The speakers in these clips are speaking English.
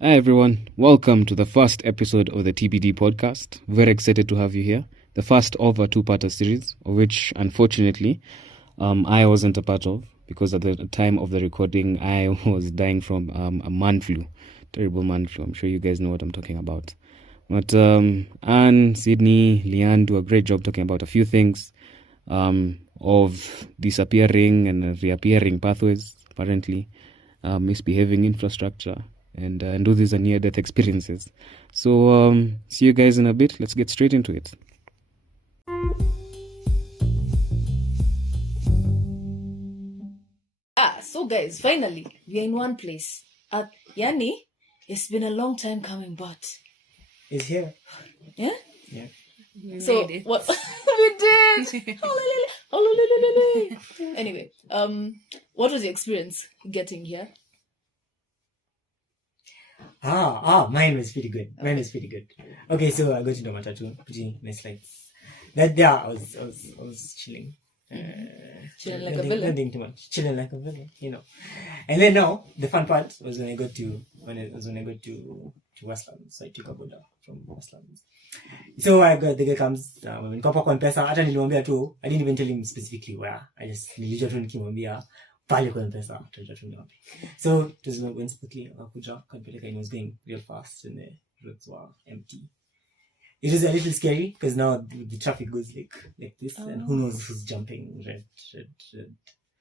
Hi everyone, welcome to the first episode of the TBD podcast. Very excited to have you here. The first of a two-parter series, of which unfortunately I wasn't a part of because at the time of the recording I was dying from a man flu, terrible man flu. I'm sure you guys know what I'm talking about. But Anne, Sydney, Leanne do a great job talking about a few things of disappearing and reappearing pathways, apparently, misbehaving infrastructure, and all these are near-death experiences. So see you guys in a bit. Let's get straight into it. So guys, finally, we are in one place. Yani, it's been a long time coming, but... It's here. Yeah? Yeah. We made it. What? We did! Anyway, what was your experience getting here? Mine was pretty good. Okay, so I got to the matatu, pretty nice lights. That day I was chilling. Chilling like a villain. Nothing too much. Chilling like a villain, you know. And then now the fun part was when I got to Westlands. So I took a boda from Westlands. So the guy comes, nikopa kwa mpesa, hata nilimwambia tu, I didn't even tell him specifically where. I just nilijua tu nikimwambia pale kwa mpesa, tutajua tu ni wapi. So it was when quickly akakuja kanipeleka, and it was going real fast and the roads were empty. It was a little scary because now the traffic goes like this, and who knows who's jumping red.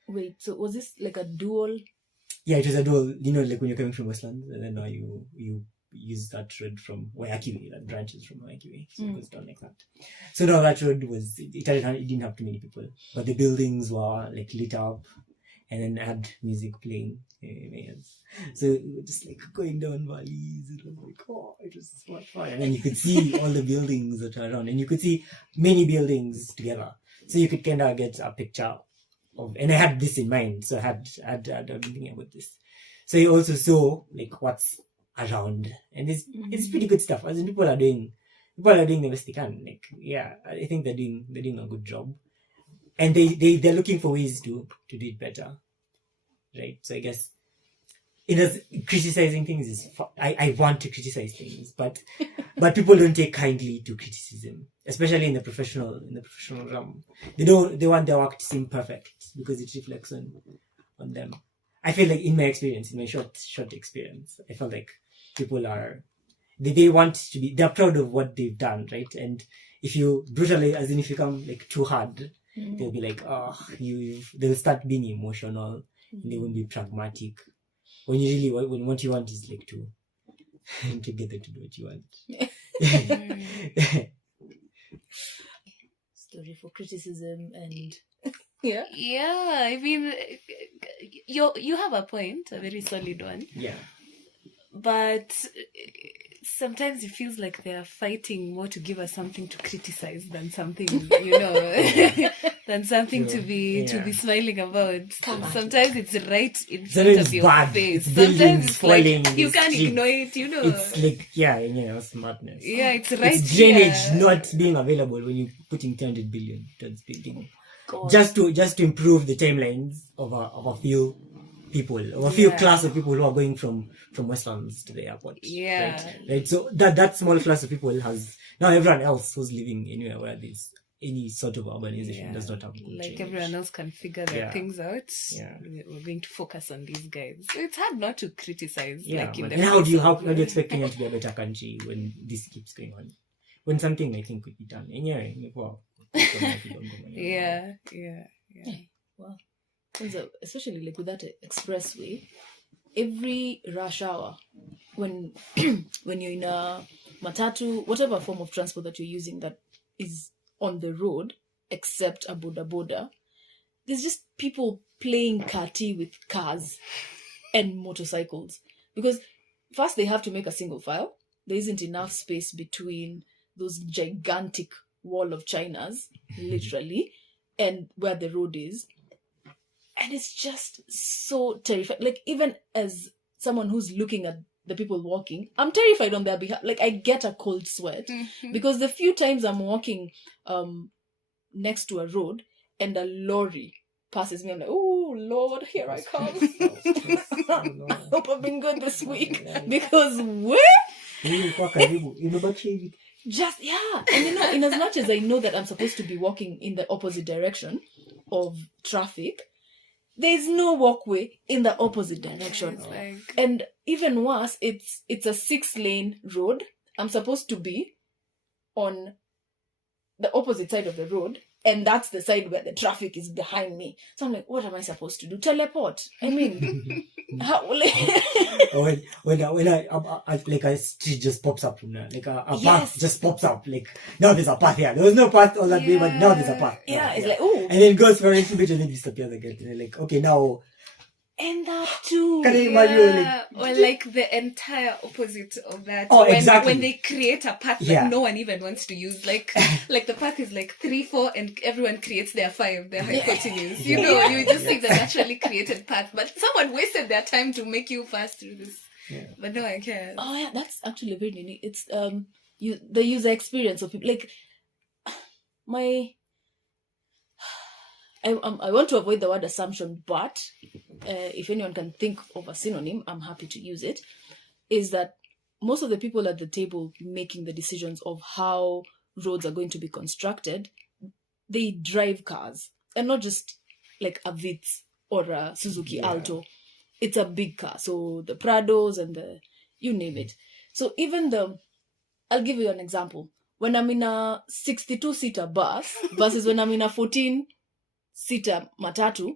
Wait, so was this like a dual? Yeah, it was a dual. You know, like when you're coming from Westlands, and then now you use that road from Wayakiwe, that branches from Wayakiwe, so it goes down like that. So now that road it didn't have too many people, but the buildings were like lit up, and then had music playing. So we were just like going down valleys. It was like, it was so much fun. And then you could see all the buildings that are around, and you could see many buildings together. So you could kind of get a picture of, and I had this in mind. So I've been thinking about this. So you also saw like what's around, and it's pretty good stuff. As in, people are doing the best they can. Like, yeah, I think they're doing a good job, and they're looking for ways to do it better, right? So I guess criticizing things is I want to criticize things, but people don't take kindly to criticism, especially in the professional realm. They want their work to seem perfect because it reflects on them. I feel like in my short experience, I felt like people they want to be, they're proud of what they've done, right? And if you if you come like too hard, they'll be like, they'll start being emotional, and they won't be pragmatic. When you really, when what you want is like to get them to do what you want. Story for criticism and yeah. I mean, you have a point, a very solid one. Yeah. But sometimes it feels like they are fighting more to give us something to criticize than something, than something to be smiling about. Sometimes it's right in front of your face. Sometimes it's like you can't ignore it, It's like, smartness. Yeah, it's right. It's drainage not being available when you're putting 200 billion towards building. Just to improve the timelines of a few people, or a few class of people who are going from Westlands to the airport. Yeah. Right. So that small class of people has now everyone else who's living anywhere where there's any sort of urbanization does not have good like change. Everyone else can figure their things out. Yeah. We're going to focus on these guys. So it's hard not to criticize. Yeah. Like in the and how do you expect Kenya to be a better country when this keeps going on? When something I think could be done. And yeah. Well, especially like with that expressway, every rush hour, when you're in a matatu, whatever form of transport that you're using that is on the road, except a boda, there's just people playing kati with cars and motorcycles. Because first they have to make a single file. There isn't enough space between those gigantic wall of Chinas, literally, and where the road is. And it's just so terrifying. Like, even as someone who's looking at the people walking, I'm terrified on their behalf. Like, I get a cold sweat because the few times I'm walking next to a road and a lorry passes me, I'm like, oh, oh Lord, here I come. Oh, no. I hope I've been good this week because where? Ilikuwa karibu. Imebakisha hivi. Just and in as much as I know that I'm supposed to be walking in the opposite direction of traffic, there's no walkway in the opposite direction. And even worse, it's a 6-lane road. I'm supposed to be on the opposite side of the road, and that's the side where the traffic is behind me. So I'm like, what am I supposed to do? Teleport? I mean, how? when I like a street just pops up from there, like a Yes. path just pops up. Like now there's a path here. There was no path all that way, but now there's a path. Yeah, it's like, oh, and then it goes for a little bit and then disappears again. And they're like, okay, now and that too. can you imagine? Yeah, or like the entire opposite of that. Oh, when, exactly. when they create a path that no one even wants to use, like the path is like 3, 4, and everyone creates their 5, their hypotenuse. You know, you just see the naturally created path, but someone wasted their time to make you pass through this. Yeah. But no, I can't. Oh yeah, that's actually very unique. It's the user experience of people. Like I want to avoid the word assumption, but if anyone can think of a synonym, I'm happy to use it. Is that most of the people at the table making the decisions of how roads are going to be constructed, they drive cars, and not just like a Vitz or a Suzuki Alto. It's a big car, so the Prados and the you name it. So even I'll give you an example. When I'm in a 62-seater bus versus when I'm in a 14-seater matatu,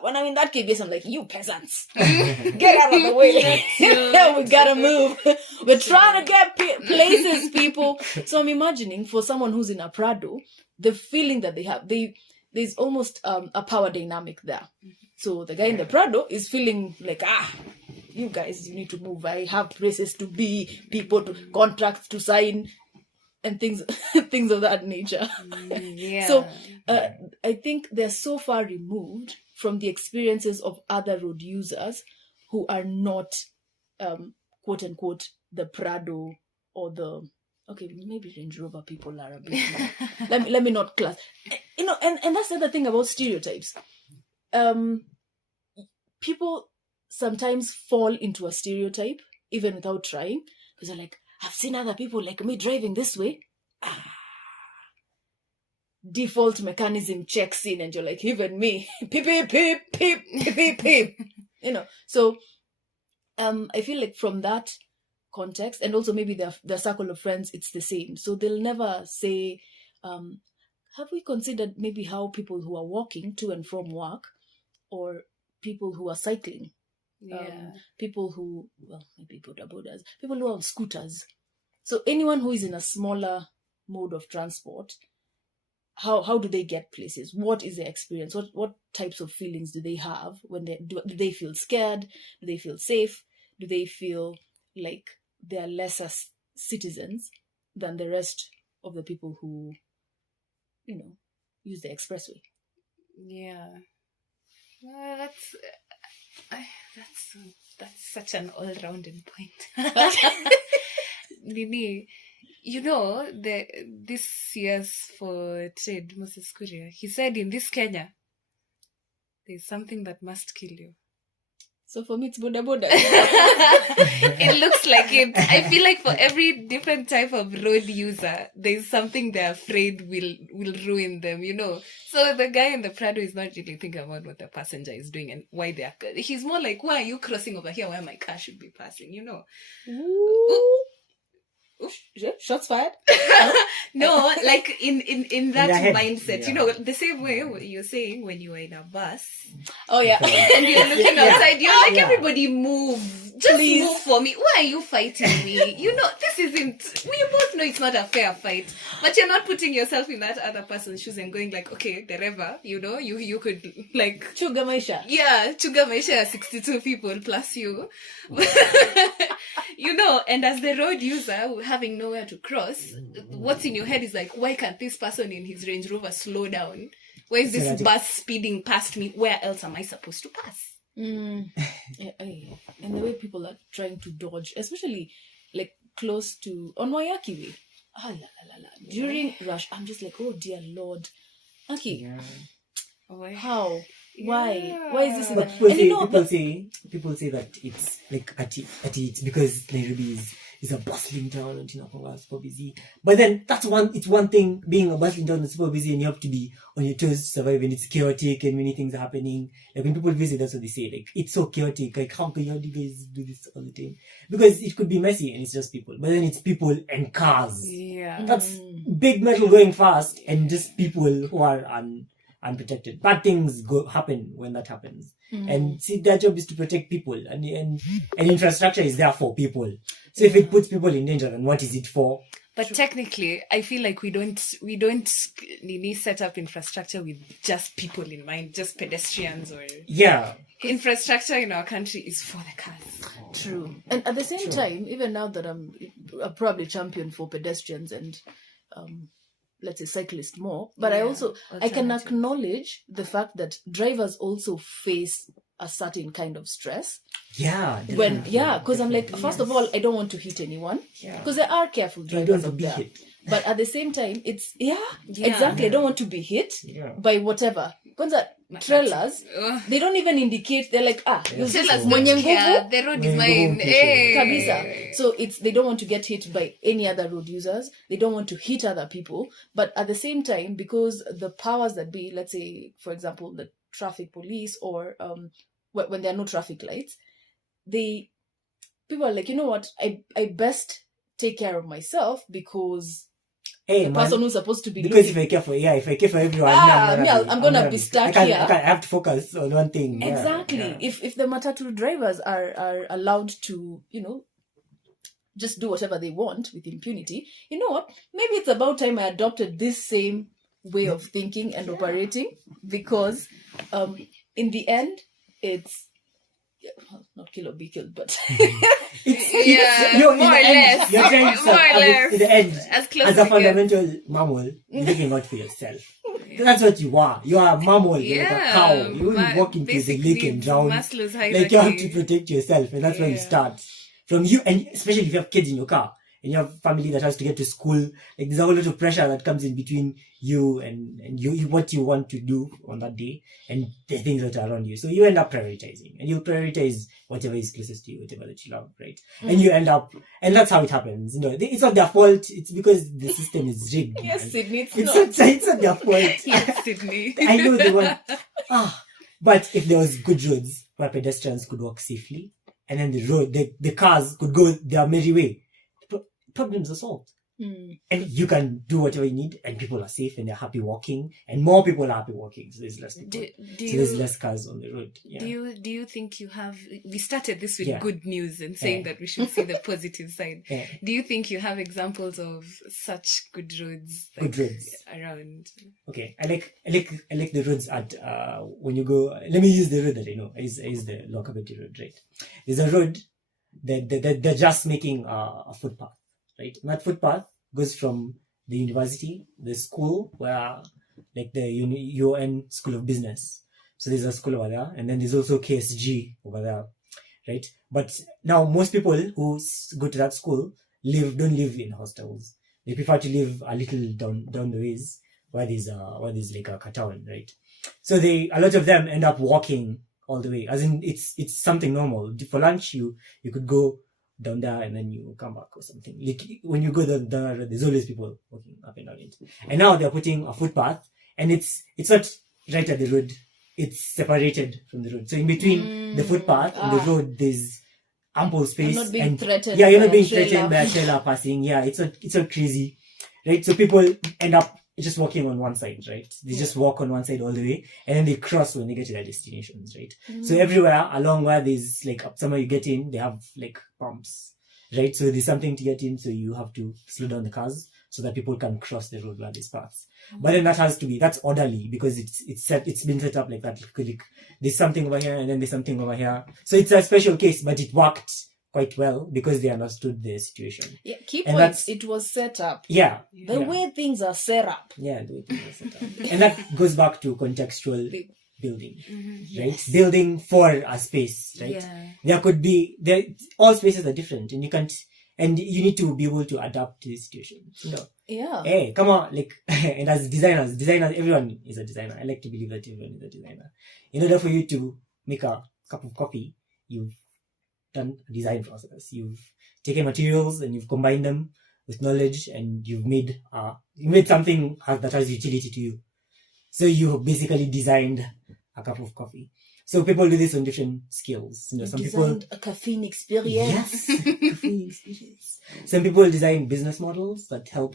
when I'm in that KBS, I'm like, you peasants, get out of the way. We gotta move. We're trying to get places, people. So I'm imagining for someone who's in a Prado, the feeling that they have, there's almost a power dynamic there. So the guy in the Prado is feeling like, you guys, you need to move. I have places to be, people to contracts to sign, and things of that nature. Yeah. So I think they're so far removed from the experiences of other road users who are not, quote unquote, the Prado or maybe Range Rover people are a bit more. let me not class. And that's the other thing about stereotypes. People sometimes fall into a stereotype even without trying, because they're like, I've seen other people like me driving this way. Default mechanism checks in, and you're like, even me, peep peep peep peep peep peep. So I feel like from that context, and also maybe their circle of friends, it's the same. So they'll never say, have we considered maybe how people who are walking to and from work, or people who are cycling, people who, maybe bodabodas, people who are on scooters. So anyone who is in a smaller mode of transport, how do they get places? What is their experience? What types of feelings do they have when do they feel scared? Do they feel safe? Do they feel like they're lesser citizens than the rest of the people who, use the expressway? Yeah. Well, that's such an all-rounded point. Nini, this year's for trade, Moses Kuria, he said in this Kenya, there's something that must kill you. So for me, it's boda boda. It looks like it. I feel like for every different type of road user, there's something they're afraid will ruin them, So the guy in the Prado is not really thinking about what the passenger is doing and why he's more like, why are you crossing over here where my car should be passing, Ooh. Shots fired. No, like in that mindset, the same way you're saying when you were in a bus. Oh yeah. And you're looking outside, you're like, everybody move. Just please move for me. Why are you fighting me? This isn't, we both know it's not a fair fight. But you're not putting yourself in that other person's shoes and going like, okay, dereva, you could like Chuga Maisha. Yeah, Chuga Maisha, 62 people plus you. And as the road user having nowhere to cross, what's in your head is like, why can't this person in his Range Rover slow down? Why is this bus speeding past me? Where else am I supposed to pass? And the way people are trying to dodge, especially like close to on Wayaki way. During rush, I'm just like, oh dear Lord. Okay. How? Why is this in But the... people And say, you know, people say that it's like it's because Nairobi is a bustling town and Tinapanga is super busy. But then it's one thing being a bustling town and super busy, and you have to be on your toes to survive, and it's chaotic and many things are happening. Like when people visit, that's what they say. Like, it's so chaotic. Like, how can you guys do this all the time? Because it could be messy and it's just people. But then it's people and cars. Yeah. That's big metal going fast and just people who are unprotected. Bad things happen when that happens. And see, their job is to protect people, and infrastructure is there for people. So if it puts people in danger, then what is it for? But technically, I feel like we don't need set up infrastructure with just people in mind, just pedestrians or... Yeah. Infrastructure in our country is for the cars. True. And at the same time, even now that I'm probably champion for pedestrians and let's say cyclists more, but I can acknowledge the fact that drivers also face a certain kind of stress. Yeah. Because I'm like, first of all, I don't want to hit anyone, because there are careful drivers out there. But at the same time, it's exactly. I don't want to be hit by whatever. Because trailers, they don't even indicate. They're like, trailers don't care. The road is mine. Kabisa. So they don't want to get hit by any other road users. They don't want to hit other people. But at the same time, because the powers that be, let's say, for example, the traffic police or when there are no traffic lights, people are like, you know what? I best take care of myself because the person who's supposed to be because if I care for everyone, I'm gonna be stuck here. I have to focus on one thing. Exactly. Yeah. If the matatu drivers are allowed to, just do whatever they want with impunity, you know what? Maybe it's about time I adopted this same way of thinking and operating, because in the end, it's not kill or be killed, but you're more or less. You're trying to serve in the end, as a fundamental mammal, you're looking out for yourself. That's what you are. You are a mammal. You're like a cow. You wouldn't walk into the lake and drown. Like, you have to protect yourself, and that's where you start. From you, and especially if you have kids in your car and you have family that has to get to school, like, there's a whole lot of pressure that comes in between you and you what you want to do on that day and the things that are around you. So you end up prioritizing, and you prioritize whatever is closest to you, whatever that you love, right? And you end up, and that's how it happens. It's not their fault. It's because the system is rigged. Yes, Sydney, it's not their fault. Yes, Sydney. I know they want. But if there was good roads where pedestrians could walk safely, and then the cars could go their merry way, problems are solved. And you can do whatever you need, and people are safe and they're happy walking, and more people are happy walking, so there's less people. There's less cars on the road. Yeah. Do you think you have... We started this with good news and saying that we should see the positive side. Do you think you have examples of such good roads around? Okay, I like the roads at when you go. Let me use the road that I know. Is the Lokabeti road, right? There's a road that they're just making a footpath. Right, and that footpath goes from the university, the school, where, like, the UN School of Business. So there's a school over there, and then there's also KSG over there, right? But now most people who go to that school don't live in hostels. They prefer to live a little down the ways where there's like a town, right? So a lot of them end up walking all the way. As in, it's something normal. For lunch, you could go down there and then you come back or something. Like, when you go down there, there's always people walking up and down it. And now they're putting a footpath, and it's not right at the road. It's separated from the road. So in between the footpath and the road, there's ample space. You're not being threatened. Yeah, you're not being threatened by a trailer passing. Yeah, it's not crazy, right? So people end up just walking on one side, right? They just walk on one side all the way, and then they cross when they get to their destinations, right? So everywhere along where there's, like, somewhere you get in, they have, like, pumps, right? So there's something to get in, so you have to slow down the cars so that people can cross the road where there's paths. But then that's orderly, because it's been set up like that. Like, there's something over here and then there's something over here. So it's a special case, but it worked quite well because they understood the situation. Yeah, key points, it was set up. Yeah. The way things are set up. Yeah, the way things are set up. And that goes back to contextual building, right? Building for a space, right? Yeah. There could be, all spaces are different, and you can't and you need to be able to adapt to the situation. Yeah. Hey, come on, like, and as designers, everyone is a designer. I like to believe that everyone is a designer. In order for you to make a cup of coffee, you've done a design process. You've taken materials and you've combined them with knowledge, and you've made something that has utility to you. So you basically designed a cup of coffee. So people do this on different skills. Some people designed a caffeine experience. Yes, caffeine experience. Some people design business models that help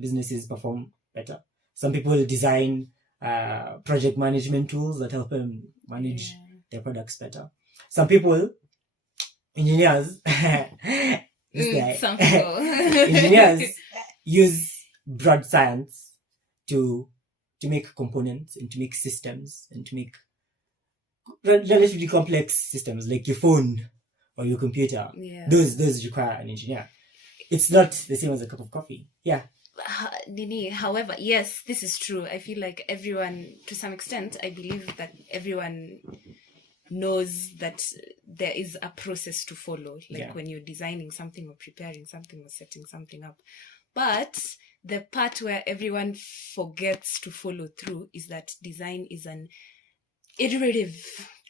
businesses perform better. Some people design project management tools that help them manage their products better. Some people, engineers, Some people. engineers use broad science to make components and to make systems and to make relatively complex systems like your phone or your computer. Yeah. Those require an engineer. It's not the same as a cup of coffee. Yeah. Nini, however, yes, this is true. I feel like everyone, to some extent, I believe that everyone knows that there is a process to follow, like when you're designing something or preparing something or setting something up. But the part where everyone forgets to follow through is that design is an iterative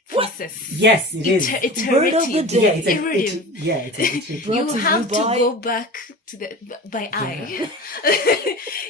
process. Yes, it is. Iterative. Yeah, it's iterative. iterative. You have to go back to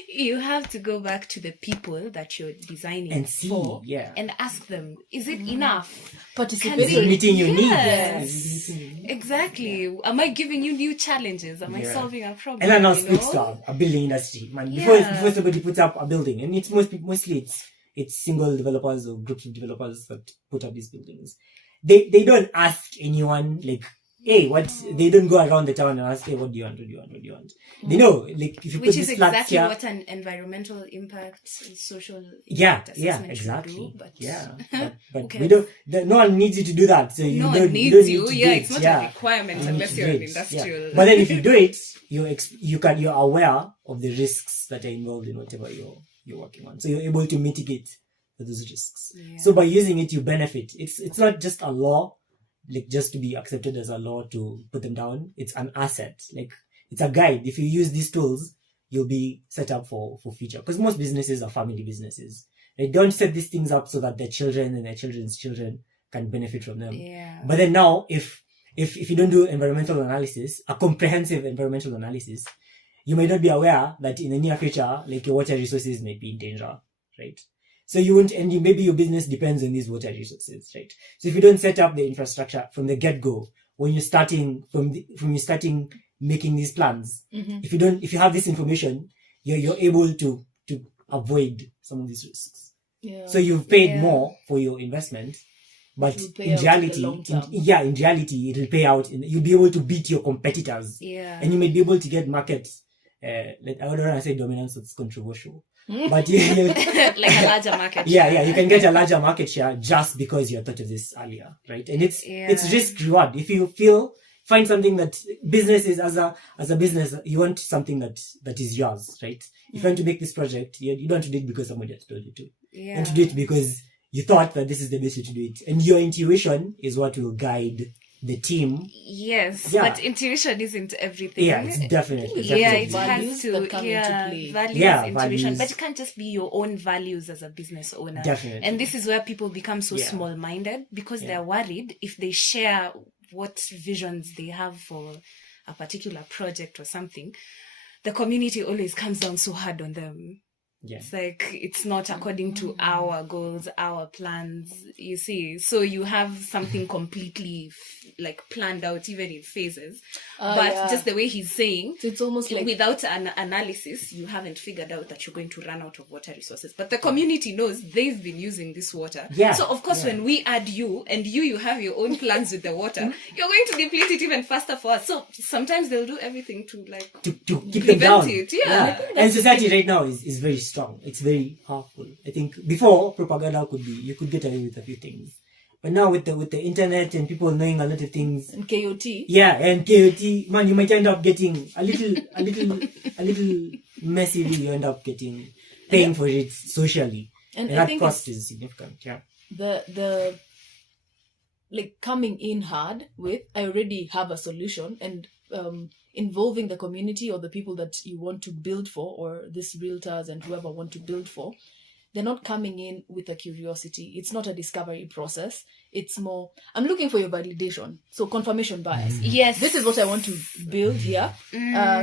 you have to go back to the people that you're designing and see, for and ask them, is it enough? Participatory. Meeting your Yes. needs. Exactly. Am I giving you new challenges? Am I solving a problem? And that now speaks to a building industry, man. Before somebody puts up a building, and it's mostly it's single developers or groups of developers that put up these buildings. They don't ask anyone, like, hey, what? They don't go around the town and ask, hey, what do you want? They know, like, if you Which put is this flat exactly here, what an environmental impact, social yeah, assessment exactly. should do. But but okay. we don't. No one needs you to do that. So you no don't, one needs you. Don't you. need to Yeah, do it's it. not Yeah. a requirement You need unless to you're do an it. industrial. Yeah. But then if you do it, you're aware of the risks that are involved in whatever you're working on. So you're able to mitigate those risks. Yeah. So by using it, you benefit. It's not just a law, like just to be accepted as a law to put them down. It's an asset. Like it's a guide. If you use these tools, you'll be set up for future. Because most businesses are family businesses. They don't set these things up so that their children and their children's children can benefit from them. Yeah. But then now, if you don't do environmental analysis, a comprehensive environmental analysis, you may not be aware that in the near future, like your water resources may be in danger, right? So you won't, and maybe your business depends on these water resources, right? So if you don't set up the infrastructure from the get-go, when you're starting making these plans, if you have this information, you're able to avoid some of these risks. Yeah. So you've paid more for your investment, but in reality, it'll pay out. You'll be able to beat your competitors, and you may be able to get market. I don't want to say dominance; it's controversial. But like a larger market share. You can get a larger market share just because you thought of this earlier, right? And it's risk reward. If you find something that businesses as a business, you want something that is yours, right? If you want to make this project, you don't want to do it because somebody has told you to. You want to do it because you thought that this is the best way to do it, and your intuition is what will guide the team. Yes, but intuition isn't everything. Yeah, it's definitely. It values has to that come into play. Intuition, values. but it can't just be your own values as a business owner. Definitely. And this is where people become so small-minded because they're worried if they share what visions they have for a particular project or something, the community always comes down so hard on them. Yeah. It's like it's not according to our goals, our plans, you see. So you have something completely like planned out, even in phases. But just the way he's saying, so it's almost like without an analysis, you haven't figured out that you're going to run out of water resources. But the community knows they've been using this water. Yeah. So of course, when we add you and you have your own plans with the water, you're going to deplete it even faster for us. So sometimes they'll do everything to like to keep them down. It. Yeah. And society right now is very strong. It's very powerful. I think before propaganda you could get away with a few things, but now with the internet and people knowing a lot of things and KOT. Yeah, and KOT, man, you might end up getting a little messily. You end up paying for it socially, and that cost is significant. Yeah, the like coming in hard with I already have a solution, and involving the community or the people that you want to build for, or these realtors and whoever want to build for, they're not coming in with a curiosity. It's not a discovery process. It's more, I'm looking for your validation. So confirmation bias. Yes. This is what I want to build here.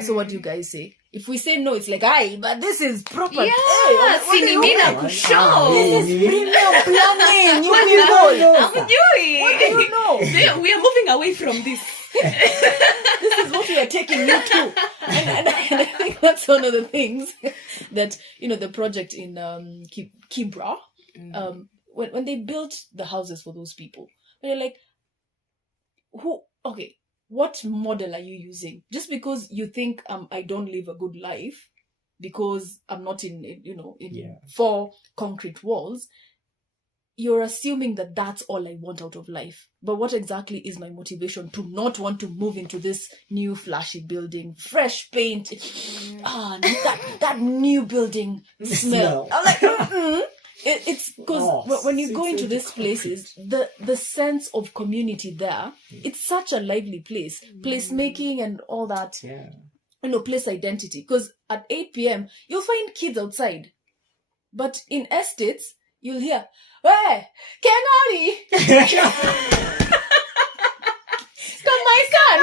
So what do you guys say? If we say no, it's like, aye, but this is proper. Yeah, Hey, what do you sinimina know? kushow. This is premium planning. You What do people. you know? I'm What do you know? We are moving away from this. This is what we are taking you to. And I think that's one of the things that, the project in Kibra, when they built the houses for those people, they're like, what model are you using? Just because you think I don't live a good life because I'm not in four concrete walls, you're assuming that that's all I want out of life. But what exactly is my motivation to not want to move into this new flashy building, fresh paint, that new building smell? I'm like, it's because when you go into these places, the sense of community there, it's such a lively place. Placemaking and all that, place identity. Because at 8 p.m., you'll find kids outside. But in estates, you'll hear, hey, Kenari! Come, my son!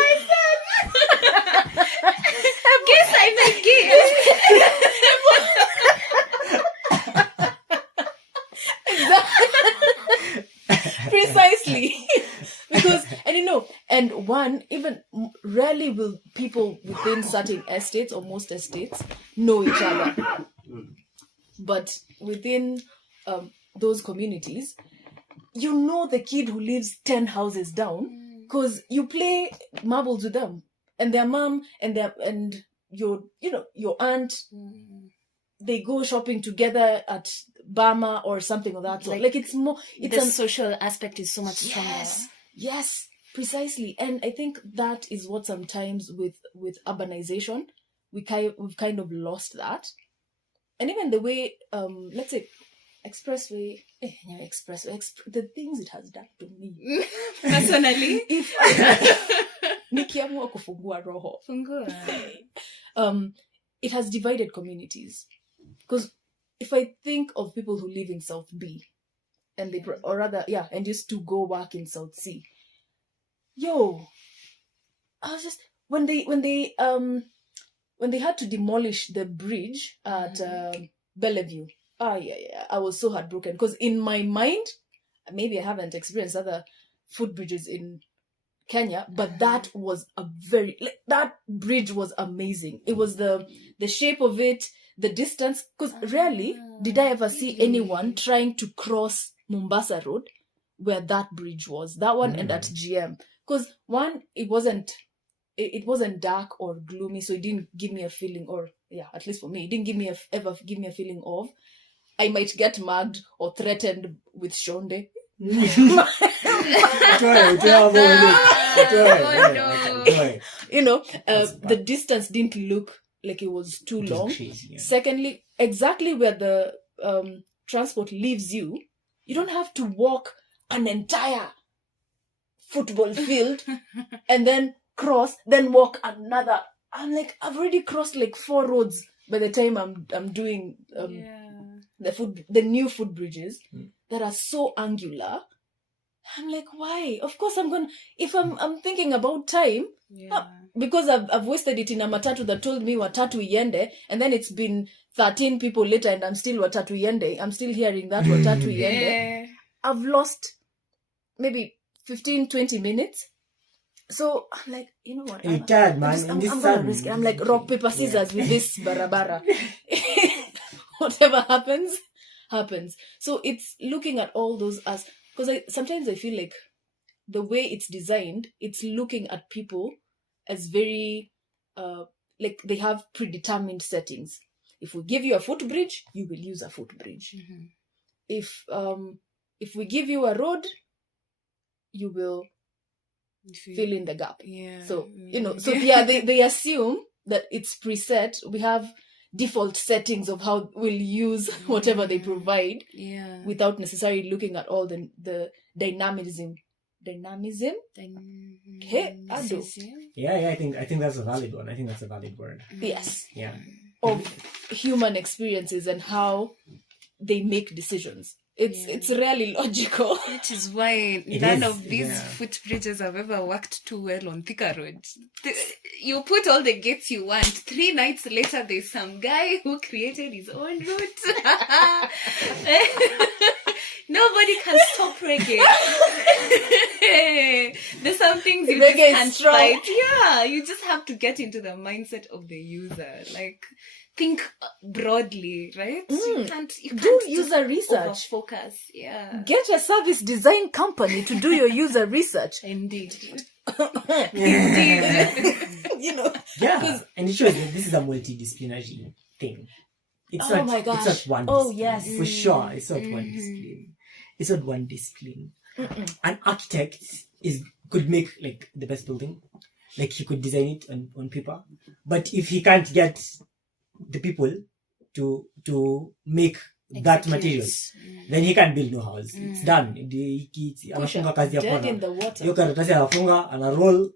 Guess I Precisely. Because, and even rarely will people within certain estates or most estates know each other. But within those communities, the kid who lives 10 houses down, because you play marbles with them, and their mom and your aunt, they go shopping together at Bama or something of that sort. Like it's more, the social aspect is so much stronger. Yes, precisely. And I think that is what sometimes with urbanization, we've kind of lost that. And even the way, let's say, expressway, the things it has done to me. Personally? Nikiamua kufungua roho. It has divided communities. Because if I think of people who live in South B, and and used to go work in South C, I was just, when they had to demolish the bridge at Bellevue, I was so heartbroken, because in my mind, maybe I haven't experienced other footbridges in Kenya, but that was that bridge was amazing. It was the shape of it, the distance, because rarely did I ever see anyone trying to cross Mombasa Road where that bridge was. That one and at GM. Because one, it wasn't dark or gloomy, so it didn't give me a feeling, or at least for me, it didn't ever give me a feeling of I might get mugged or threatened with Shonde. The distance didn't look like it was too long. Secondly, exactly where the transport leaves you, you don't have to walk an entire football field and then cross, then walk another. I'm like, I've already crossed like 4 roads by the time I'm doing the new footbridges that are so angular. I'm like, why? Of course I'm gonna, if I'm thinking about time, because I've wasted it in a matatu that told me watatu iende, and then it's been 13 people later and I'm still watatu iende. I'm still hearing that watatu iende. I've lost maybe 15-20 minutes. So I'm like, you know what? You're tired, man. I'm gonna risk it. I'm like rock, paper, scissors with this barabara. Whatever happens. So it's looking at all those as, because sometimes I feel like the way it's designed, it's looking at people as very like they have predetermined settings. If we give you a footbridge, you will use a footbridge. If we give you a road, you will fill in the gap. So they assume that it's preset. We have default settings of how we'll use whatever they provide, without necessarily looking at all the dynamism dynamism. Hey, Ado. Yeah, I think that's a valid one. I think that's a valid word. Yes. Yeah. Of human experiences and how they make decisions. It's really logical. Which is why It none is, of these yeah. footbridges have ever worked too well on Thika Road. You put all the gates you want. 3 nights later, there's some guy who created his own route. Nobody can stop reggae. There's some things you Reggae is just can't strong. fight. Yeah, you just have to get into the mindset of the user. Like, think broadly, right? You can't Do just user research. focus. Yeah. Get a service design company to do your user research. Indeed. You know. Yeah, and it shows that this is a multidisciplinary thing. It's Oh my gosh. It's not one Oh, discipline. yes. For sure, it's not one discipline. It's not one discipline. An architect could make like the best building. Like he could design it on paper. But if he can't get the people to make that material, then he can't build no house. It's done. Anafunga kazi ya Dead kona. in the water. Hiyo karatasi anafunga, roll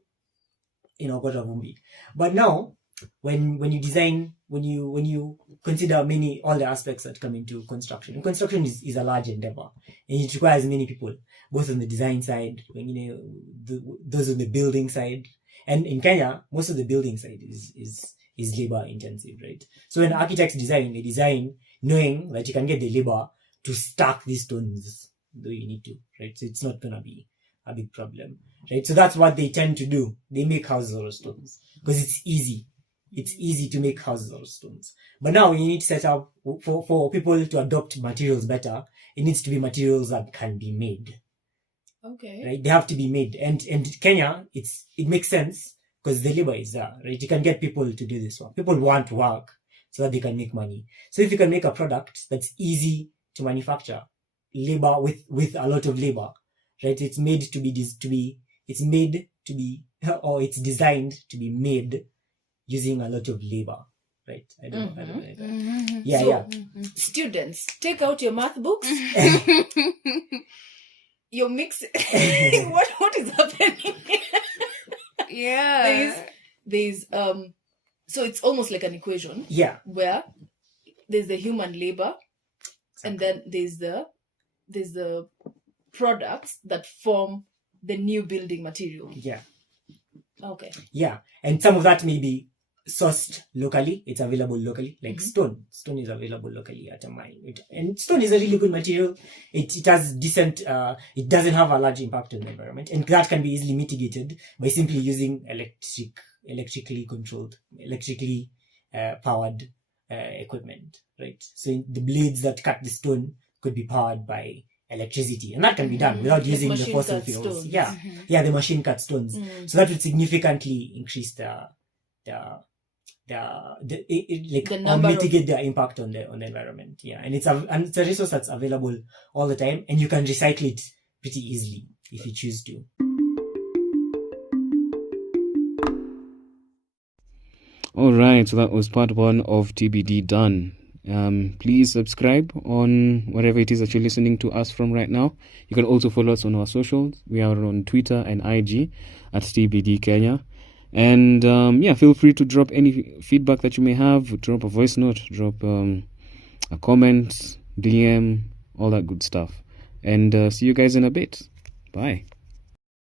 inaokota vumbi. But now when you design, when you consider all the aspects that come into construction, and construction is a large endeavor, and it requires many people, both on the design side, those on the building side, and in Kenya, most of the building side is labor intensive, right? So when architects design, they design knowing that you can get the labor to stack these stones though you need to, right? So it's not gonna be a big problem, right? So that's what they tend to do. They make houses out of stones because it's easy. It's easy to make houses out of stones. But now you need to set up for people to adopt materials better. It needs to be materials that can be made. Okay. Right? They have to be made. And Kenya, it makes sense because the labor is there, right? You can get people to do this work. People want to work so that they can make money. So if you can make a product that's easy to manufacture, labor with a lot of labor, right? It's designed to be made using a lot of labor, right? I don't know. Yeah, So, students, take out your math books. You're mixing. What is happening? Yeah. There's so it's almost like an equation. Yeah. Where there's the human labor, and then there's the products that form the new building material. Yeah. Okay. Yeah. And some of that may be sourced locally. It's available locally. Like stone. Stone is available locally at a mine. And stone is a really good material. It has decent, it doesn't have a large impact on the environment. And that can be easily mitigated by simply using electrically powered equipment, right? So the blades that cut the stone could be powered by electricity, and that can be done without using the fossil fuels. Stones. Yeah, the machine cut stones. So that would significantly increase mitigate the impact on the environment. Yeah, and it's a resource that's available all the time, and you can recycle it pretty easily if you choose to. All right, so that was part 1 of TBD done. Please subscribe on wherever it is that you're listening to us from right now. You can also follow us on our socials. We are on Twitter and IG at TBD Kenya. And feel free to drop any feedback that you may have. Drop a voice note, drop a comment, DM, all that good stuff. And see you guys in a bit. Bye.